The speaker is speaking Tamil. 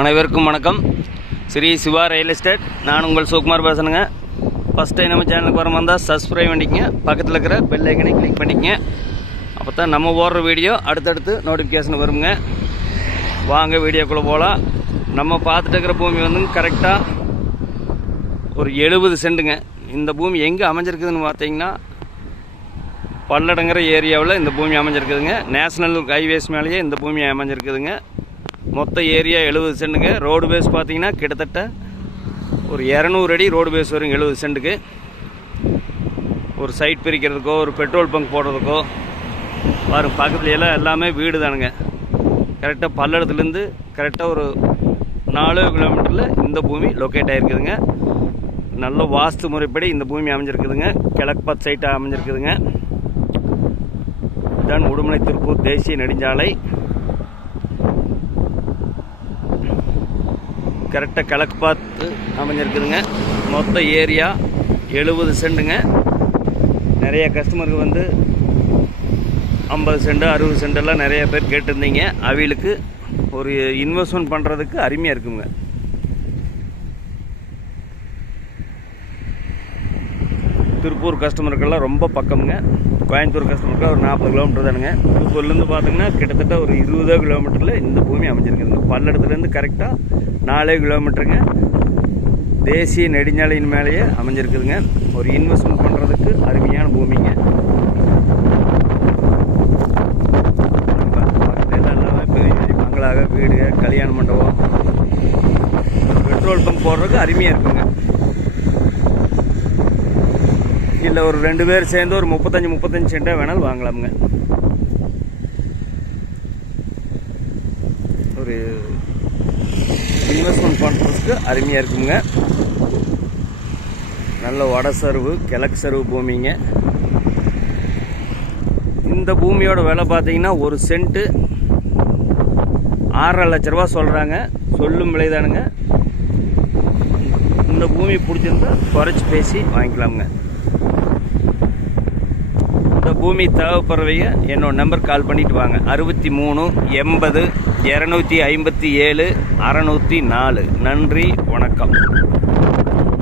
அனைவருக்கும் வணக்கம். Shri Siva real estate. நான் உங்கள் சுகுமார் பேசுகிறேங்க ஃபஸ்ட் டைம் நம்ம சேனலுக்கு வர வந்தால் சப்ஸ்கிரைப் பண்ணிக்கங்க. பக்கத்தில் இருக்கிற பெல் ஐக்கனை கிளிக் பண்ணிக்கங்க. அப்போ தான் நம்ம ஓடுற வீடியோ அடுத்தடுத்து நோட்டிஃபிகேஷன் வருங்க. வாங்க வீடியோக்குள்ளே போகலாம் நம்ம பார்த்துட்டு இருக்கிற பூமி வந்து கரெக்டாக ஒரு எழுபது சென்ட்டுங்க இந்த பூமி எங்கே அமைஞ்சிருக்குதுன்னு பார்த்தீங்கன்னா பல்லடங்கிற ஏரியாவில் இந்த பூமி அமைஞ்சிருக்குதுங்க. நேஷனல் ஹைவேஸ் மேலேயே இந்த பூமி அமைஞ்சிருக்குதுங்க. மொத்த ஏரியா எழுபது சென்ட்டுங்க ரோடு பேஸ் பார்த்தீங்கன்னா கிட்டத்தட்ட ஒரு இரநூறு அடி ரோடு பேஸ் வரும் எழுபது சென்ட்டுக்கு ஒரு சைட் பிரிக்கிறதுக்கோ ஒரு பெட்ரோல் பங்க் போடுறதுக்கோ வரும் பக்கத்துல எல்லாம் எல்லாமே வீடு தானுங்க. கரெக்டாக பல்லடத்துலேருந்து கரெக்டாக ஒரு நாலு கிலோமீட்டரில் இந்த பூமி லொக்கேட் ஆகிருக்குதுங்க நல்ல வாஸ்து முறைப்படி இந்த பூமி அமைஞ்சிருக்குதுங்க. கிழக்கு சைட்டாக அமைஞ்சிருக்குதுங்க. இதுதான் உடுமலை திருப்பூர் தேசிய நெடுஞ்சாலை. கரெக்டாக கிழக்கு பார்த்து அமைஞ்சிருக்குதுங்க. மொத்த ஏரியா எழுபது சென்ட்டுங்க நிறைய கஸ்டமருக்கு வந்து ஐம்பது சென்ட்டு அறுபது சென்டெல்லாம் நிறைய பேர் கேட்டிருந்தீங்க. அவங்களுக்கு ஒரு இன்வெஸ்ட்மெண்ட் பண்ணுறதுக்கு அருமையாக இருக்குங்க. திருப்பூர் கஸ்டமருக்கெல்லாம் ரொம்ப பக்கமுங்க. கோயம்புத்தூர் கஸ்டமருக்கு ஒரு நாற்பது கிலோமீட்டர் தானுங்க. திருப்பூர்லேருந்து பார்த்தீங்கன்னா கிட்டத்தட்ட ஒரு இருபதோ கிலோமீட்டரில் இந்த பூமி அமைஞ்சிருக்குதுங்க. பல்லடத்துலேருந்து கரெக்டாக நாலே கிலோமீட்டருங்க தேசிய நெடுஞ்சாலையின் மேலேயே அமைஞ்சிருக்குதுங்க. ஒரு இன்வெஸ்ட்மெண்ட் பண்ணுறதுக்கு அருமையான பூமிங்க. பெரிய பெரிய பங்களாக வீடு கல்யாண மண்டபம் பெட்ரோல் பங்க் போடுறதுக்கு அருமையாக இருக்குங்க. இல்லை ஒரு ரெண்டு பேர் சேர்ந்து ஒரு முப்பத்தஞ்சு முப்பத்தஞ்சு சென்டாக வேணாலும் வாங்கலாமுங்க. ஒரு இன்வெஸ்ட்மெண்ட் பண்ணுறதுக்கு அருமையாக இருக்குங்க. நல்ல வட சருவு கிழக்கு சருவு பூமிங்க. இந்த பூமியோட விலை பார்த்தீங்கன்னா ஒரு சென்ட்டு ஆறரை லட்ச ரூபா சொல்கிறாங்க சொல்லும் விலைதானுங்க. இந்த பூமி பிடிச்சிருந்தா குறைச்சி பேசி வாங்கிக்கலாமுங்க. பூமி தேவைப்படுறவைய என்னோட நம்பர் கால் பண்ணிட்டு வாங்க. அறுபத்தி மூணு எண்பது இரநூத்தி ஐம்பத்தி ஏழு அறநூற்றி நாலு. நன்றி வணக்கம்.